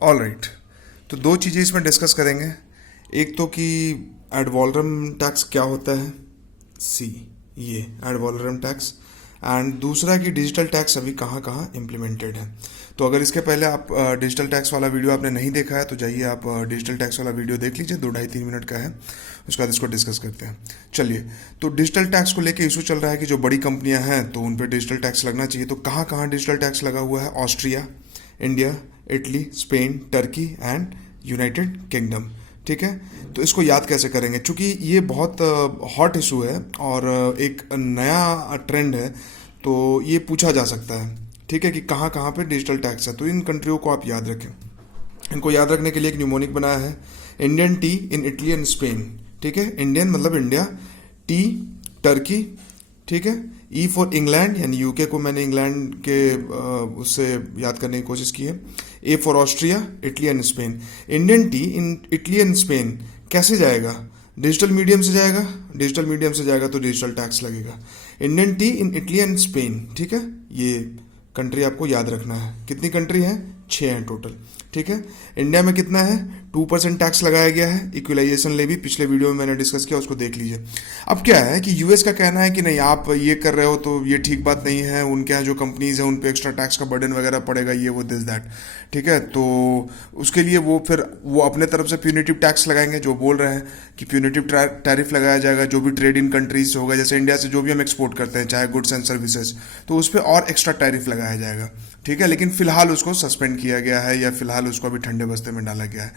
All right. तो दो चीज़ें इसमें डिस्कस करेंगे। एक तो कि एड वॉलरम टैक्स क्या होता है, सी ये एड वॉलरम टैक्स, एंड दूसरा कि डिजिटल टैक्स अभी कहाँ कहाँ इम्प्लीमेंटेड है। तो अगर इसके पहले आप डिजिटल टैक्स वाला वीडियो आपने नहीं देखा है तो जाइए आप डिजिटल टैक्स वाला वीडियो देख लीजिए, 2-2.5-3 मिनट का है। उसके बाद इसको डिस्कस करते हैं। चलिए, तो डिजिटल टैक्स को लेके इशू चल रहा है कि जो बड़ी कंपनियां हैं तो उन पर डिजिटल टैक्स लगना चाहिए। तो कहाँ कहाँ डिजिटल टैक्स लगा हुआ है? Austria, India, Italy, Spain, Turkey and United kingdom. ठीक है, तो इसको याद कैसे करेंगे? चूंकि ये बहुत हॉट इशू है और एक नया ट्रेंड है, तो ये पूछा जा सकता है। ठीक है, कि कहाँ कहाँ पे डिजिटल टैक्स है, तो इन कंट्रियों को आप याद रखें। इनको याद रखने के लिए एक न्यूमोनिक बनाया है, Indian T in Italy and Spain. ठीक है, इंडियन मतलब इंडिया, टी टर्की, ठीक है, ई फॉर इंग्लैंड यानी यूके को मैंने इंग्लैंड के उससे याद करने की कोशिश की है, A for Austria, Italy and Spain. Indian T in Italy and Spain कैसे जाएगा? डिजिटल मीडियम से जाएगा। डिजिटल मीडियम से जाएगा तो डिजिटल टैक्स लगेगा। Indian T in Italy and Spain, ठीक है, ये कंट्री आपको याद रखना है। कितनी कंट्री है? 6 हैं टोटल। ठीक है, इंडिया में कितना है? 2% टैक्स लगाया गया है। इक्वलाइजेशन ले भी पिछले वीडियो में मैंने डिस्कस किया, उसको देख लीजिए। अब क्या है कि यूएस का कहना है कि नहीं, आप ये कर रहे हो तो ये ठीक बात नहीं है, उनके यहाँ जो कंपनीज हैं उन पे एक्स्ट्रा टैक्स का बर्डन वगैरह पड़ेगा, ये वो दिस दैट। ठीक है, तो उसके लिए वो फिर वो अपने तरफ से प्यूनिटिव टैक्स लगाएंगे, जो बोल रहे हैं कि प्यूनिटिव टैरिफ लगाया जाएगा जो भी ट्रेड इन कंट्रीज से होगा। जैसे इंडिया से जो भी हम एक्सपोर्ट करते हैं, चाहे गुड्स एंड सर्विसेज, तो उस पर और एक्स्ट्रा टैरिफ लगाया जाएगा। ठीक है, लेकिन फिलहाल उसको सस्पेंड किया गया है या फिलहाल उसको अभी ठंडे बस्ते में डाला गया है।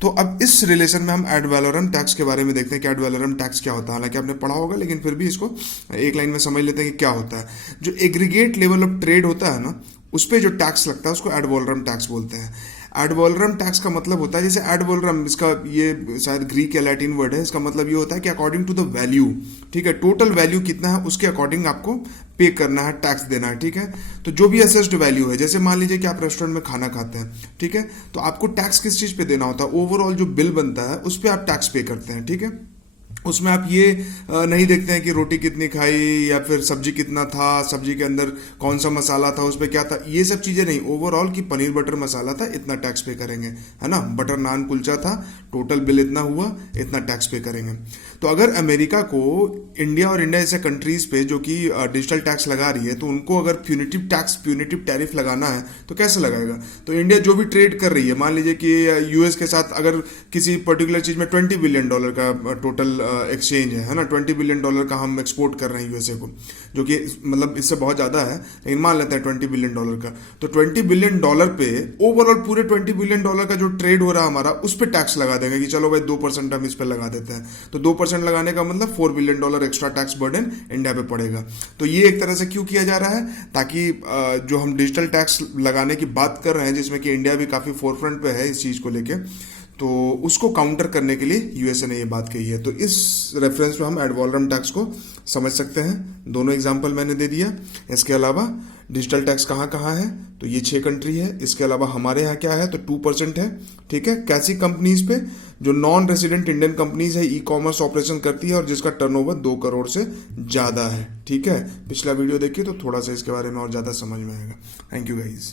तो अब इस रिलेशन में हम एड वैलोरम टैक्स के बारे में देखते हैं कि एड वैलोरम टैक्स क्या होता है। हालांकि आपने पढ़ा होगा, लेकिन फिर भी इसको एक लाइन में समझ लेते हैं कि क्या होता है। जो एग्रीगेट लेवल ऑफ ट्रेड होता है ना, उस पर जो टैक्स लगता है उसको एड वैलोरम टैक्स बोलते हैं। एड वैलोरम टैक्स का मतलब होता है, जैसे एड वैलोरम, इसका ये शायद ग्रीक या लैटिन वर्ड है, इसका मतलब ये होता है कि अकॉर्डिंग टू द वैल्यू, ठीक है, टोटल वैल्यू कितना है उसके अकॉर्डिंग आपको पे करना है, टैक्स देना है। ठीक है, तो जो भी असेस्ड वैल्यू है, जैसे मान लीजिए कि आप रेस्टोरेंट में खाना खाते हैं, ठीक है, तो आपको टैक्स किस चीज पे देना होता है? ओवरऑल जो बिल बनता है उस पर आप टैक्स पे करते हैं। ठीक है, उसमें आप ये नहीं देखते हैं कि रोटी कितनी खाई या फिर सब्जी कितना था, सब्जी के अंदर कौन सा मसाला था, उस पर क्या था, ये सब चीज़ें नहीं। ओवरऑल कि पनीर बटर मसाला था, इतना टैक्स पे करेंगे, है ना। बटर नान कुलचा था, टोटल बिल इतना हुआ, इतना टैक्स पे करेंगे। तो अगर अमेरिका को इंडिया और इंडिया जैसे कंट्रीज पे जो कि डिजिटल टैक्स लगा रही है, तो उनको अगर प्यूनिटिव टैक्स, प्यूनिटिव टैरिफ लगाना है तो कैसे लगाएगा? तो इंडिया जो भी ट्रेड कर रही है, मान लीजिए कि यूएस के साथ अगर किसी पर्टिकुलर चीज में $20 बिलियन का टोटल एक्सचेंज है ना, $20 बिलियन का हम एक्सपोर्ट कर रहे हैं यूएसए को, जो कि मतलब इससे बहुत ज्यादा है, लेकिन मान लेते हैं $20 बिलियन का। तो $20 बिलियन पे ओवरऑल पूरे $20 बिलियन का जो ट्रेड हो रहा है हमारा, उस पर टैक्स लगा देंगे कि चलो भाई 2% हम इस पर लगा देते हैं। तो 2% लगाने का मतलब $4 billion extra tax burden India पे पड़ेगा। तो ये एक तरह से क्यों किया जा रहा है? ताकि जो हम डिजिटल टैक्स लगाने की बात कर रहे हैं, जिसमें कि इंडिया भी काफी फोरफ्रंट पे है इस चीज को लेके, तो उसको काउंटर करने के लिए यूएसए ने ये बात कही है। तो इस रेफरेंस में हम एड वैलोरम टैक्स को समझ सकते हैं। दोनों एग्जांपल मैंने दे दिया। इसके अलावा डिजिटल टैक्स कहाँ कहाँ है? तो ये 6 कंट्री है। इसके अलावा हमारे यहाँ क्या है? तो 2% है। ठीक है, कैसी कंपनीज पे? जो नॉन रेसिडेंट इंडियन कंपनीज है, ई कॉमर्स ऑपरेशन करती है और जिसका टर्नओवर 2 करोड़ से ज्यादा है। ठीक है, पिछला वीडियो देखिए तो थोड़ा सा इसके बारे में और ज्यादा समझ में आएगा। Thank you guys.